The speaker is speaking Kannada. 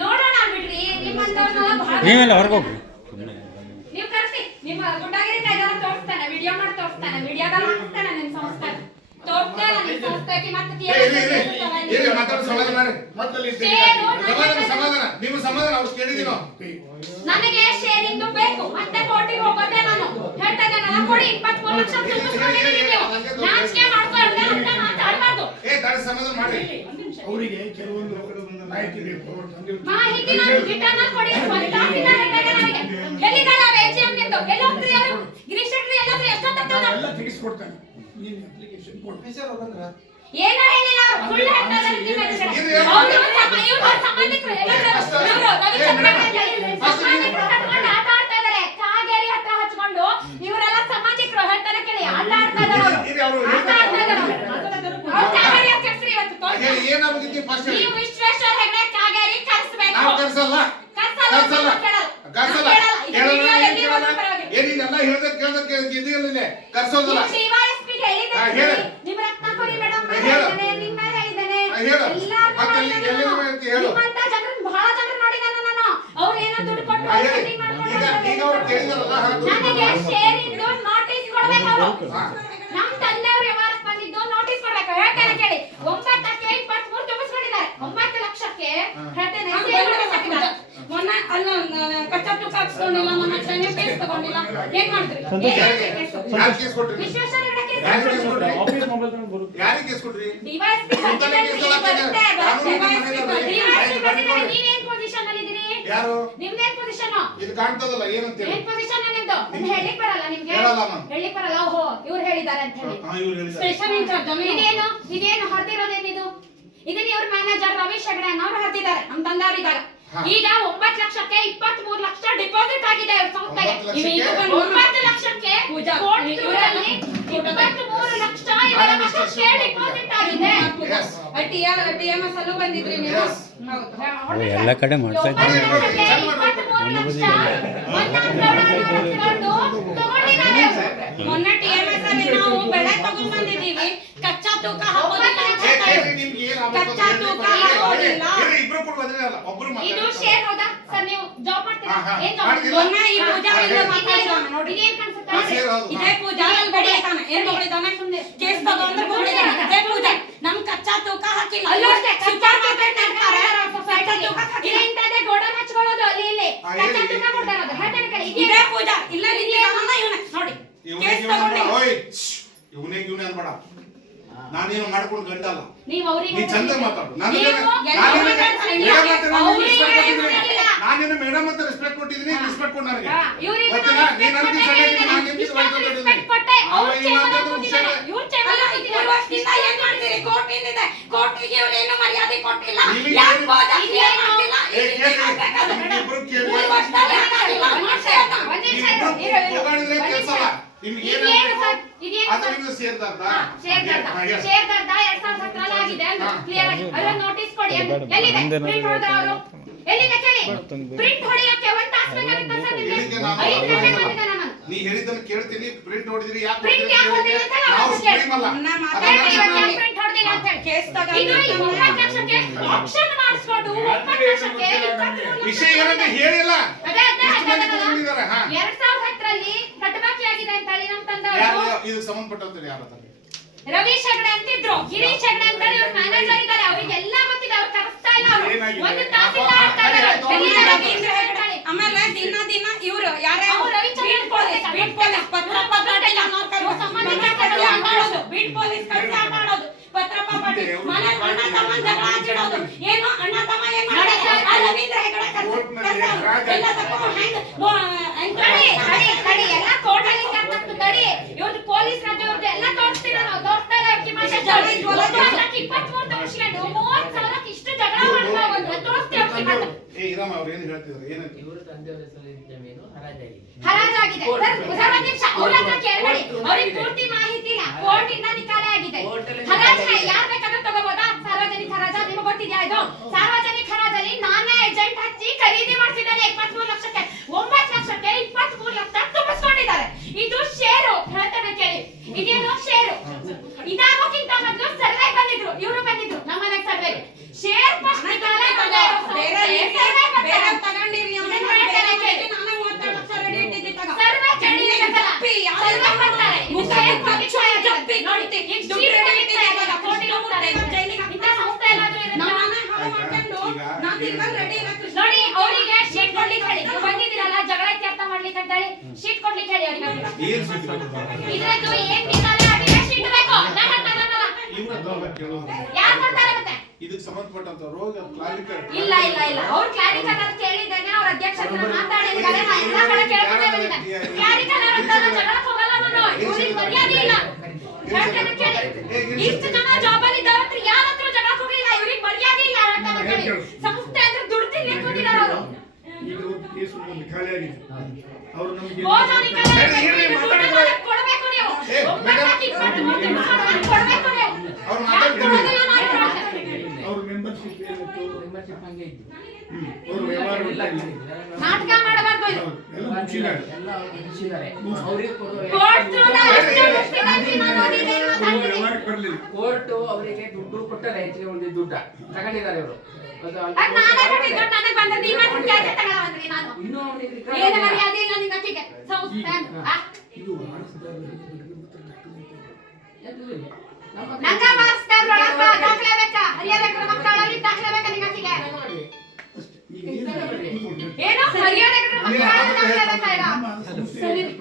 ನೋಡೋಣ ಬಿಡ್ರಿ ನಿಮ್ಮಂತವ್ರನ್ನೆಲ್ಲ ಬಹಳ ನೀವೆಲ್ಲ ಹೊರಗೆ ಹೋಗ್ರಿ ನೀವು ಕರ್ಸಿ ನಿಮ್ಮ ಗುಂಡಾಗಿರಿ ಕೈಗಾರ ತೋರಿಸ್ತಾನೆ ವಿಡಿಯೋ ಮಾಡಿ ತೋರಿಸ್ತಾನೆ ವಿಡಿಯೋದಾಗ ಹಾಕಿಸ್ತಾನೆ ನಿಮ್ಮ ಸಂಸ್ಥೆ ತೋರಿಸ್ತಾನೆ ನಿಮ್ಮ ಸಂಸ್ಥೆಗೆ ಮತ್ತೆ ನೀವು ಸಮಾಧಾನ ಅವ್ರು ಕೇಳಿದೀವಿ ನನಗೆ ಶೇರಿಂಗ್ ಬೇಕು ಮತ್ತೆ ಕೋರ್ಟಿಗೆ ಹೋಗೋದೇ ನಾನು ಹೇಳ್ತಾ ಇದ್ದೇನಲ್ಲ ಕೊಡಿ 23 ಲಕ್ಷ ತುಂಬಿಸ್ಕೊಂಡಿದ್ದೀನಿ ನೀವು ನಾಚಿಕೆ ಮಾಡ್ಕೊಂಡು ಅಂತ ಮಾತಾಡಬಾರ್ದು ಸಮಾಧಾನ ಮಾಡಿ ಅವರಿಗೆ ಕೆಲವೊಂದು ಮಾಹಿತಿ ನಾನು ರಿಟರ್ನ್ ಕೊಡಿ ಫಲಿತಾಂಶನ ಹೇಳ್ತಾ ನನಗೆ ಎಲ್ಲಿದ್ದಾರೆ ಎಜಿಎಂ ನಿಂದು ಎಲ್ಲಿ ಹೋಗ್ತೀರಿ ಯಾರು ಗಿರೀಶ್ರೀ ಎಲ್ಲಾದ್ರೂ ಎಷ್ಟೊತ್ತಾಗ್ತದ ಎಲ್ಲ ತೆಗೆಸ್ಕೊಡ್ತಾನೆ ನೀನು ಅಪ್ಲಿಕೇಶನ್ ಕೊಡು ಏನೋ ಹೇಳಿಲ್ಲ ಸುಳ್ಳು ಹೇಳ್ತಾ ಇದ್ದಾರೆ ಅವರು ಸಂಬಂಧಿಕರು ಎಲ್ಲರೂ ಸಂಬಂಧಿಕರು ಕಟ್ಕೊಂಡು ಆಟ ಆಡ್ತಾ ಇದ್ದಾರೆ ಕಾಗೇರಿ ಹತ್ರ ಹಚ್ಕೊಂಡು ಇವರೆಲ್ಲ ಸಂಬಂಧಿಕರು ಹೇಳ್ತಾರೆ ಕೇಳಿ ಆಟ ಆಡ್ತಾ ಇದ್ದಾರೆ ಆಟ ಆಡ್ತಾ ಇದ್ದಾರೆ ಅವ್ರು ಕಾಗೇರಿ ಕೆಲ್ಸ್ರಿ ಇವತ್ತು ಏನಾಗುತ್ತೆ ಫಸ್ಟ್ ನೀವು ವಿಶ್ವೇಶ್ವರ ಹೆಗಡೆ ಕಾಗೇರಿ ಕರ್ಸ್ಬೇಕು ನಾವು ಕರ್ಸಲ್ಲ ಕರ್ಸಲ್ಲ ಕರ್ಸಲ್ಲ ಏನಿದೆಲ್ಲ ಹೇಳ್ದಕ್ಕೆ ಇದೆಯಲ್ಲ ಕರ್ಸೋದಲ್ಲ ಡಿವೈಎಸ್ಪಿ ಹೇಳಿದ್ದಾರೆ ನಿಮ್ಮ ರತ್ನಾಕುರಿ ಮೇಡಮ್ ಹೇಳಿದ್ದೇನೆ ನಿಮ್ಮ ಮೇಲೆ ಹೇಳಿದ್ದೇನೆ ನಿಮ್ಮಂತ ಜನರನ್ನ ಬಹಳ ಜನರು ನೋಡಿದಾನೆ ನಾನು ಅವ್ರು ಏನೋ ದುಡ್ಡು ಕೊಟ್ಟು ಸೆಟ್ಟಿಂಗ್ ಮಾಡ್ಕೊಂಡು ನನಗೆ ಶೇರ್ ಇದ್ದು ನೋಟಿಸ್ ಕೊಡ್ಬೇಕು ಅವರು ನಮ್ಮ ತಂದೆಯವರು ವ್ಯವಹಾರಕ್ಕೆ ಬಂದಿದ್ದು ನೋಟಿಸ್ ಕೊಡ್ಬೇಕು ಹೇಳ್ತೇನೆ ಕೇಳಿ 9ಕ್ಕೆ 23 ತುಂಬಿಸ್ಕೊಂಡಿದ್ದಾರೆ 9 ಲಕ್ಷಕ್ಕೆ ಹೇಳ್ತೇನೆ ಮೊನ್ನೆ ಅಲ್ಲ ಕಚ್ಚಾ ತೂಕ ಹಾಕ್ಸ್ಕೊಂಡಿಲ್ಲ ನನ್ನ ಹತ್ರ ನೀವು ಕೇಸ್ ತಗೊಂಡಿಲ್ಲ ಏನ್ ಮಾಡ್ತೀರಿ ವಿಶ್ವೇಶ್ವರ ಆಫೀಸ್ ಮೊಬೈಲ್ ತಗೊಂಡು ಬರುತ್ತೆ ಯಾರಿಗೆ ಕೇಸ್ ಕೊಟ್ರಿ ಡಿವೈಎಸ್ಪಿ ನೀವೇನ್ ಪೊಸಿಷನ್ ಅಲ್ಲಿ ಇದೀರಿ ಯಾರು ನಿಮ್ದೇನ್ ಪೊಸಿಷನ್ ಇದು ಕಾಣ್ತದಲ್ಲ ಏನಂತ ಹೇಳಿ ಏನ್ ಪೊಸಿಷನ್ ನಿಮ್ದು ಹೇಳಿಕ್ ಬರಲ್ಲ ನಿಮ್ಗೆ ಹೇಳಿಕ್ ಬರಲ್ಲ ಓಹೋ ಇವ್ರು ಹೇಳಿದ್ದಾರೆ ಅಂತ ಹೇಳಿ ಸ್ಪೆಷಲ್ ಇನ್ಚಾರ್ಜ್ ಇದೇನು ಹೊರದಿರೋದೇನಿದು ಇದನ್ನ ಇವ್ರ ಮ್ಯಾನೇಜರ್ ರವೀಶ್ ಹೆಗಡೆ ಅನ್ನೋರು ಹೊರದಿದ್ದಾರೆ ನಮ್ಮ ತಂದವರಿದ್ದಾರೆ ಈಗ 9 ಲಕ್ಷಕ್ಕೆ 23 ಲಕ್ಷ ಡಿಪಾಸಿಟ್ ಆಗಿದೆ ಇವ್ರ ಸಂಸ್ಥೆಗೆ 9 ಲಕ್ಷಕ್ಕೆ ಕೋರ್ಟ್ ತ್ರೂದಲ್ಲಿ 23 ಲಕ್ಷ ಇವರ ಮಕ್ಕಳಿಗೆ ಡಿಪಾಸಿಟ್ ಆಗಿದೆ ಟಿಎಂಎಸ್ ಅಲ್ಲೂ ಬಂದಿದ್ರಿ ನೀವು ಎಲ್ಲ ಕಡೆ ಮಾಡ್ತಾ ಇದ್ದಾರೆ ಮೊನ್ನೆ ಟಿಎಂಎಸ್ ಅಲ್ಲಿ ನಾವು ಬೆಳೆ ತಗೊಂಡ್ ಬಂದಿದೀವಿ ಕಚ್ಚಾ ತೂಕ ಹಾಕೋದಿಲ್ಲ ಕಚ್ಚಾ ತೂಕ ಹಾಕೋದಿಲ್ಲ ಇದು ಶೇರ್ ಹೌದಾ ಸರ್ ನೀವು ಜಾಬ್ ಮಾಡ್ತೀರಾ ಏನ್ ಜಾಬ್ ಮೊನ್ನೆ ಈ ಪೂಜಾ ಇಲ್ಲ ಮಾತಾಡಿದವನ ನೋಡಿ ಏನ್ ಕಾಣಿಸುತ್ತೆ ಇದೇ ಪೂಜಾ ಅಲ್ಲಿ ಬಡಿತಾನೆ ಏನ್ ಬಡಿದಾನೆ ಸುಮ್ಮನೆ ಕೇಸ್ ತಗೊಂಡ್ರೆ ಬಡಿದಾನೆ ಇದೇ ಪೂಜಾ ನಮ್ ಕಚ್ಚಾ ತೂಕ ಹಾಕಿಲ್ಲ ಅಲ್ಲೂ ಅಷ್ಟೇ ಸೂಪರ್ ಮಾರ್ಕೆಟ್ ಮಾಡ್ತಾರೆ ಕಚ್ಚಾ ತೂಕ ಹಾಕಿಲ್ಲ ಇಂತದೇ ಗೋಡನ್ ಹಚ್ಕೊಳ್ಳೋದು ಅಲ್ಲಿ ಇಲ್ಲಿ ಕಚ್ಚಾ ತೂಕ ಕೊಡ್ತಾರೆ ಅದು ಹೇಳ್ತಾನೆ ಕಡೆ ಇದೇ ಪೂಜಾ ಇಲ್ಲ ನಿಂಗೆ ಅಮ್ಮ ಇವನೇ ನೋಡಿ ಕೇಸ್ ತಗೊಂಡು ಇವನೇ ಅನ್ಬೇಡ ನಾನೇನು ಮಾಡ್ಕೊಂಡು ಗಂಟಲ್ಲ ನೀವು ಅವರಿಗೆ ನೀ ಚಂದ ಮಾತಾಡು ನಾನೇನು ಮೇಡಮ್ ಅಂತ ರೆಸ್ಪೆಕ್ಟ್ ಕೊಟ್ಟಿದ್ದೀನಿ ರೆಸ್ಪೆಕ್ಟ್ ಕೊಟ್ಟು ನನಗೆ ಗೊತ್ತಿಲ್ಲ ನೀನು ನೋಟಿಸ್ ಕೊಡಿ ಎಲ್ಲಿದೆ ಪ್ರಿಂಟ್ ಹೊಡೆದ ಅವರು ಎಲ್ಲಿದೆ ಕೇಳಿ ಪ್ರಿಂಟ್ ಹೊಡೆಯಕ್ಕೆ 1 ತಾಸು ಬೇಕಾಗುತ್ತೆ ಸರ್ ನಿಮಗೆ 5 ಗಂಟೆ ಬಂದಿದ್ದೆ ನಾನು ನೀ ಹೇಳಿದ್ದನ್ನ ಕೇಳ್ತೀನಿ ಪ್ರಿಂಟ್ ಹೊಡೆದಿರಿ ಯಾಕೆ ಪ್ರಿಂಟ್ ಯಾಕೆ ಹೊಡೆದಿಲ್ಲ ಅಂತ ನಾವು ಸುಪ್ರೀಂ ಅಲ್ಲ ಪ್ರಿಂಟ್ ಹೊಡೆದಿಲ್ಲ ಅಂತ ಹೇಳಿ ಕೇಸ್ ತಗೊಂಡು 9 ಲಕ್ಷಕ್ಕೆ ಆಕ್ಷನ್ ಮಾಡಿಸ್ಕೊಂಡು 9 ಲಕ್ಷಕ್ಕೆ ವಿಷಯ ಏನಂತ ಹೇಳಿಲ್ಲ ಅದೇ 2010 ರಲ್ಲಿ ಕಟಬಾಕಿ ಆಗಿದೆ ಅಂತ ಹೇಳಿ ನಮ್ಮ ತಂದವರು ಇದು ಸಂಬಂಧಪಟ್ಟಂತ ಯಾರು ಅಂತ ರವೀಶ್ ಹೆಗಡೆ ಅಂತಿದ್ರು ಗಿರೀಶ್ ಹೆಗಡೆ ಅಂತ ಹೇಳಿ ಇವ್ರ ಮ್ಯಾನೇಜರ್ ಇದ್ದಾರೆ ಅವರಿಗೆಲ್ಲ ಗೊತ್ತಿದೆ ಅವ್ರು ಕರೆಸ್ತಾ ಇಲ್ಲ ಅವರು ಒಂದು ತಾಸಿಲ್ಲ ಆಡ್ತಾ ಇದ್ದಾರೆ ರವೀಂದ್ರ ಹೆಗಡೆ ಆಮೇಲೆ ದಿನ ಇವರು ಯಾರೇ ಬೀಟ್ ಪೊಲೀಸ್ ಪತ್ರ ಪಾಟೀಲ್ ಅನ್ನೋ ಸಂಬಂಧಿಕರು ಮಾಡೋದು ಬೀಟ್ ಪೊಲೀಸ್ ಕೆಲಸ ಮಾಡೋದು ಪತ್ರಪ್ಪ ಪಾಟೀಲ್ ಮನೆ ಅಣ್ಣ ತಮ್ಮ ಜಗಳ ಹಚ್ಚಿಡೋದು ಏನು ಅಣ್ಣ ತಮ್ಮ ಏನು ಮಾಡ್ತಾರೆ ರವೀಂದ್ರ ಹೆಗಡೆ ಎಲ್ಲದಕ್ಕೂ ತಡಿ ಎಲ್ಲ ಕೋರ್ಟ್ ಅಲ್ಲಿ ಕರ್ಕೊಂಡು ತಡಿ ಇವ್ರದ್ದು ಪೊಲೀಸ್ ರಾಜ್ಯ ಇವ್ರದ್ದು ಎಲ್ಲ ತೋರಿಸ್ತೀರ ನಾವು ತೋರಿಸ್ತಾ ಇಲ್ಲ ಅವ್ರಿಗೆ 23 ತೋರಿಸ್ಕೊಂಡು 30,000 ಇಷ್ಟು ಜಗಳ ಮಾಡ್ತಾ ಬಂದ್ರೆ ತೋರಿಸ್ತೀವಿ ಇರಮ್ಮ ಅವ್ರು ಏನು ಹೇಳ್ತಿದ್ರು ಏನಂತ ಇವರು ತಂದೆಯವರ ಹೆಸರಲ್ಲಿ ಜಮೀನು ಹರಾಜಾಗಿದೆ ಸರ್ ಒಂದು ನಿಮಿಷ ಅವ್ರ ಹತ್ರ ಕೇಳಬೇಡಿ ಅವ್ರಿಗೆ ಪೂರ್ತಿ ಮಾಹಿತಿ ಇಲ್ಲ ಕೋರ್ಟ್ ಇಂದ ನಿಕಾಲೆ ಆಗಿದೆ ಹರಾಜ್ ಯಾರು ಬೇಕಾದ್ರೂ ತಗೋಬೋದಾ ಸಾರ್ವಜನಿಕ ಹರಾಜ ನಿಮಗೆ ಗೊತ್ತಿದೆಯಾ ಇದು ಸಾರ್ವಜನಿಕ ಹರಾಜಲ್ಲಿ ನಾನೇ ಏಜೆಂಟ್ ಹಚ್ಚಿ ಖರೀದಿ ಮಾಡಿಸಿದ್ದಾರೆ 23 ಲಕ್ಷಕ್ಕೆ 9 ಲಕ್ಷಕ್ಕೆ 23 ಲಕ್ಷ ತುಂಬಿಸ್ಕೊಂಡಿದ್ದಾರೆ ಇದು ಶೇರು ಹೇಳ್ತಾನೆ ಕೇಳಿ ಇದೇನು ಶೇರು ಇದಾಗೋಕ್ಕಿಂತ ಮೊದಲು ಸರ್ವೆ ಬಂದಿದ್ರು ಇವರು ಬಂದಿದ್ರು ನಮ್ಮ ಮನೆಗೆ ಸರ್ವೆಗೆ ಮಾಡ್ಲಿಕ್ಕೆ ಅಂತ ಹೇಳಿ ಶೀಟ್ ಕೊಡ್ಲಿಕ್ಕೆ ಹೇಳಿ ಅವರಿಗೆ ಏನ್ ಸುದ್ದಿ ಗೊತ್ತಾ? ಇದ್ರದ್ದು ಏನ್ ತಿನ್ನಲ್ಲ ಅಡಿಗೆ ಶೀಟ್ ಬೇಕು ನಾ ಹೇಳ್ತಾನಲ್ಲ ಇವ್ರ ಹತ್ರ ಕೇಳೋದು. ಯಾರು ಕೊಡ್ತಾರೆ ಮತ್ತೆ ಇದಕ್ಕೆ ಸಂಬಂಧಪಟ್ಟಂತವ್ರು ಕ್ಲಾರಿಫೈ ಇಲ್ಲ ಇಲ್ಲ ಇಲ್ಲ ಅವ್ರು ಕ್ಲಾರಿಕಲ್ ಅಂತ ಕೇಳಿದ್ದೇನೆ ಅವ್ರ ಅಧ್ಯಕ್ಷರನ್ನ ಮಾತಾಡಿದ್ದಾರೆ ನಾ ಎಲ್ಲಾ ಕಡೆ ಕೇಳ್ಕೊಂಡೇ ಬಂದಿದ್ದೇನೆ ಕ್ಲಾರಿಕಲ್ ಅಂತ ಜಗಳಕ್ಕೆ ಹೋಗಲ್ಲ ನಾನು ಇವ್ರಿಗೆ ಮರ್ಯಾದೆ ಇಲ್ಲ ಹೇಳ್ತೇನೆ ಕೇಳಿ ಇಷ್ಟು ಜನ ಜಾಬ್ ಅಲ್ಲಿ ಇದ್ದವ್ರ ಹತ್ರ ಯಾರ ಹತ್ರ ಜಗಳಕ್ಕೆ ಹೋಗಿಲ್ಲ ಇವ್ರಿಗೆ ಮರ್ಯಾದೆ ಇಲ್ಲ ಹೇಳ್ತಾನೆ ಕೇಳಿ ಸಂಸ್ಥೆ ಅಂದ್ರೆ ದುಡ್ಡು ತಿನ್ಲಿಕ್ಕೆ ಬಂದಿದ್ದಾರೆ ಅವರು ಈಗ ಒಂದು ಕೇಸು ಒಂದು ಖಾಲಿ ಆಗಿದೆ ಅವರು ನಮಗೆ ಕೊಡಬೇಕು ನೀವು ಕೊಡಬೇಕು ನೀವು ಅವ್ರ ಮೆಂಬರ್ಶಿಪ್ ಏನಿತ್ತು ಮೆಂಬರ್ಶಿಪ್ ಹಂಗೆ ಇದ್ದು ಅವ್ರ ವ್ಯವಹಾರ ಎಲ್ಲ ನಾಟಕ ಮಾಡಬಾರ್ದು ಇದು ಎಲ್ಲ ಮುಗಿಸಿದ್ದಾರೆ ಎಲ್ಲ ಮುಗಿಸಿದ್ದಾರೆ ಅವ್ರಿಗೆ ಕೋರ್ಟ್ ಥ್ರೂ ಅವ್ರು ವ್ಯವಹಾರಕ್ಕೆ ಬರಲಿಲ್ಲ ಕೋರ್ಟ್ ಅವರಿಗೆ ದುಡ್ಡು ಕೊಟ್ಟರೆ ಹೆಚ್ಚಿಗೆ ಉಳಿದ ದುಡ್ಡ ತಗೊಂಡಿದ್ದಾರೆ ಅವರು ನಾನೇ ಕೊಟ್ಟಿದ್ದು ನನಗೆ ಬಂದ ನೀವು ಕ್ಯಾಚ್ ತಗೊಳ್ಳವಂದ್ರಿ ನಾನು ಇನ್ನೂ ಅವನಿಗೆ ಏನು ಮರ್ಯಾದೆ ಇಲ್ಲ ನಿನ್ನ ಅತ್ತಿಗೆ ಸಂಸ್ಥೆ ಇದು ವಾರಸದಾರರಿಗೆ ಬಿಡುಗಡೆ ಮಾತ್ರ ಡಾಕ್ಯುಮೆಂಟ್ ಇದೆ.